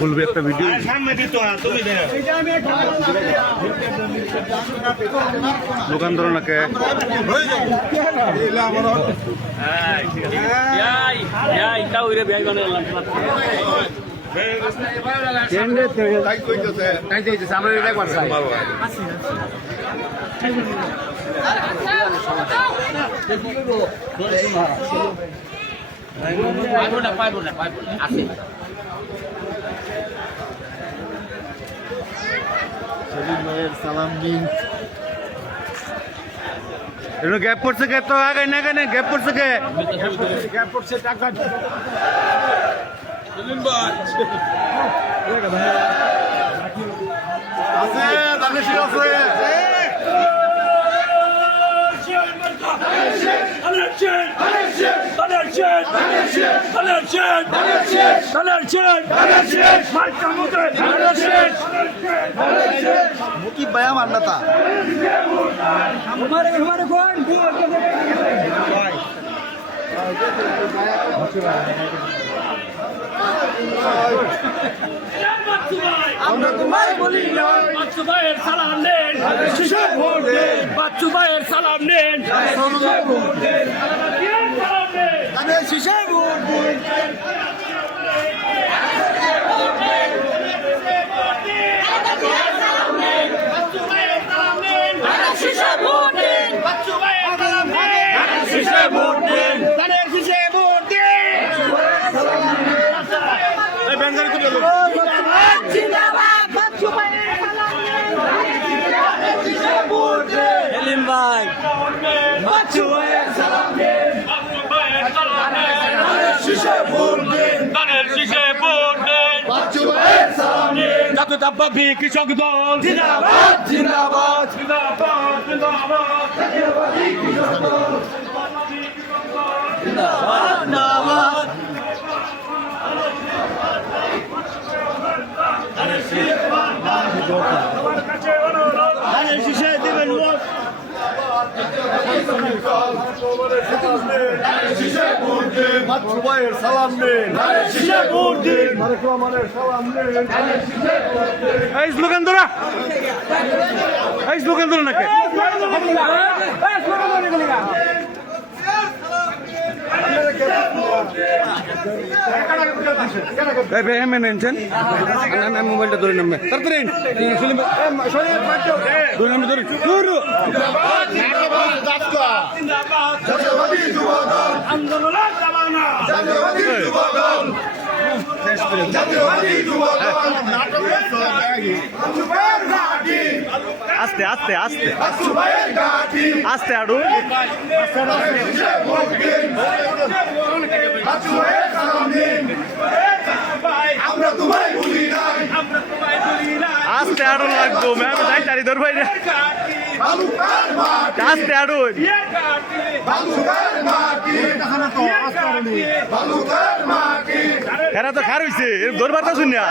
ভুলবে একটা ভিডিও দোকান ধরো নাকি গ্যাপ পড়ছে কে তো আগে না কেন গ্যাপ পড়ছে কে গ্যাপ পড়ছে টাকা मुकी बया मानना था हमारे कौन আমরা তোমায় বলি না বাচ্চু ভাইয়ের সালাম নেন শিশু ভোট দেন বাচ্চু ভাইয়ের সালাম নেন ভোট দেন আমি শিশু ভোট দেন জাতীয়তাবাদী কৃষক দল জিন্দাবাদ জিন্দাবাদ জিন্দাবাদ জিন্দাবাদ জাতীয়তাবাদী কৃষক দল জিন্দাবাদ জিন্দাবাদ সালাম নেন সালাম নেন এই স্লোগান ধরা এই স্লোগান ধরা নাকি মোবাইলটা ধরে নামবে তাড়াতাড়ি দুই নম্বর ধরে আস্তে আস্তে আস্তে আস্তে আড়ু আস্তে আড়ু লাগবো ম্যাম যাই তারি ধর ভাই আস্তে আড়ু এরা তো খার হইছে ধরবার তো শুনিয়া